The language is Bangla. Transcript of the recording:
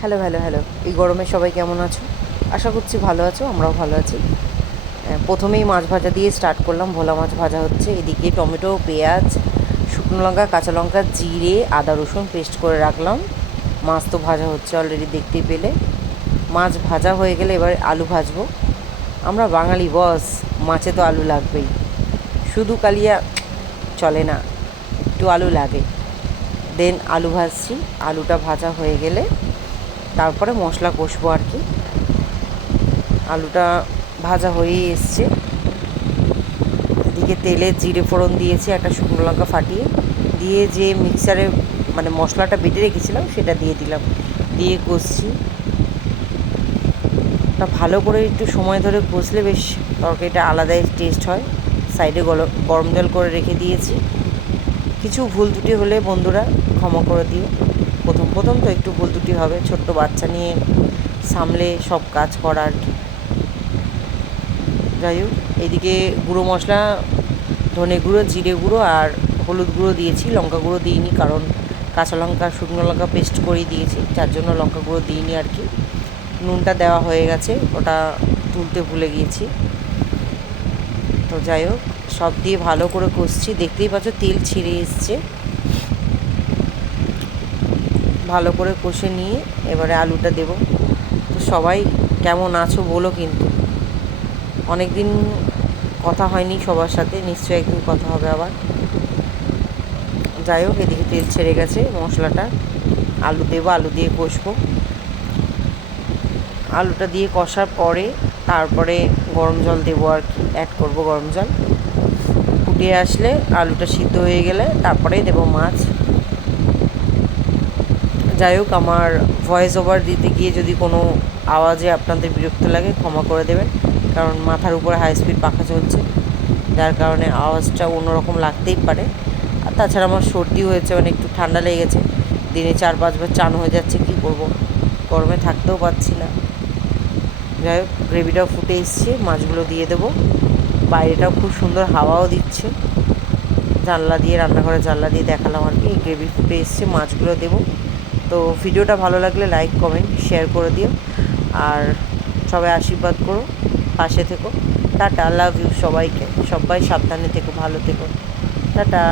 হ্যালো হ্যালো হ্যালো, এই গরমে সবাই কেমন আছো? আশা করছি ভালো আছো, আমরাও ভালো আছি। প্রথমেই মাছ ভাজা দিয়ে স্টার্ট করলাম। ভোলা মাছ ভাজা হচ্ছে, এদিকে টমেটো, পেঁয়াজ, শুকনো লঙ্কা, কাঁচা লঙ্কা, জিরে, আদা রসুন পেস্ট করে রাখলাম। মাছ তো ভাজা হচ্ছে অলরেডি, দেখতেই পেলে। মাছ ভাজা হয়ে গেলে এবার আলু ভাজবো। আমরা বাঙালি বস, মাছে তো আলু লাগবেই। শুধু কালিয়া চলে না, একটু আলু লাগে। দেন আলু ভাজছি। আলুটা ভাজা হয়ে গেলে তারপরে মশলা কষবো আর কি। আলুটা ভাজা হয়েই এসছে। এদিকে তেলে জিরে ফোড়ন দিয়েছি, একটা শুকনো লঙ্কা ফাটিয়ে দিয়ে যে মিক্সারে মানে মশলাটা বেটে রেখেছিলাম সেটা দিয়ে দিলাম, দিয়ে কষছি। ওটা ভালো করে একটু সময় ধরে কষলে বেশ তরকারিটা আলাদাই টেস্ট হয়। সাইডে গরম জল করে রেখে দিয়েছি। কিছু ভুল ত্রুটি হলে বন্ধুরা ক্ষমা করে দিও। প্রথম প্রথম তো একটু ভুল ত্রুটি হবে, ছোট্ট বাচ্চা নিয়ে সামলে সব কাজ করা আর কি। যাই হোক, এদিকে গুঁড়ো মশলা, ধনে গুঁড়ো, জিরে গুঁড়ো আর হলুদ গুঁড়ো দিয়েছি। লঙ্কা গুঁড়ো দিইনি, কারণ কাঁচা লঙ্কা শুকনো লঙ্কা পেস্ট করেই দিয়েছি, যার জন্য লঙ্কা গুঁড়ো দিইনি আর কি। নুনটা দেওয়া হয়ে গেছে, ওটা তুলতে ভুলে গিয়েছি। তো যাই হোক, সব দিয়ে ভালো করে কষছি। দেখতেই পাচ্ছ তেল ছিঁড়ে এসছে। ভালো করে কষে নিয়ে এবারে আলুটা দেব। তো সবাই কেমন আছো বলো কিন্তু। অনেক দিন কথা হয়নি সবার সাথে, নিশ্চয়ই একদিন কথা হবে আবার। যাই হোক, এদিকে তেল ছেড়ে গেছে, মশলাটা আলু দেবো, আলু দিয়ে কষবো। আলুটা দিয়ে কষার পরে তারপরে গরম জল দেবো আর কি, অ্যাড করবো গরম জল। ফুটিয়ে আসলে আলুটা সিদ্ধ হয়ে গেলে তারপরে দেবো মাছ। যাই হোক, আমার ভয়েস ওভার দিতে গিয়ে যদি কোনো আওয়াজে আপনাদের বিরক্ত লাগে ক্ষমা করে দেবেন, কারণ মাথার উপরে হাই স্পিড পাখা চলছে, যার কারণে আওয়াজটা অন্যরকম লাগতেই পারে। আর তাছাড়া আমার সর্দি হয়েছে, মানে একটু ঠান্ডা লেগে গেছে। দিনে 4-5 বার চান হয়ে যাচ্ছে, কী করবো, গরমে থাকতেও পারছি না। যাই হোক, গ্রেভিটাও ফুটে এসছে, মাছগুলো দিয়ে দেবো। বাইরেটাও খুব সুন্দর হাওয়াও দিচ্ছে, জানলা দিয়ে, রান্নাঘরের জানলা দিয়ে দেখালাম আর কি। গ্রেভি ফুটে এসছে, মাছগুলো দেবো। তো ভিডিওটা ভালো লাগলে লাইক কমেন্ট শেয়ার করে দিও, আর সবাই আশীর্বাদ করো, পাশে থেকো। টাটা, লাভ ইউ সবাইকে। সবাই সাবধানে থেকো, ভালো থেকো। টাটা।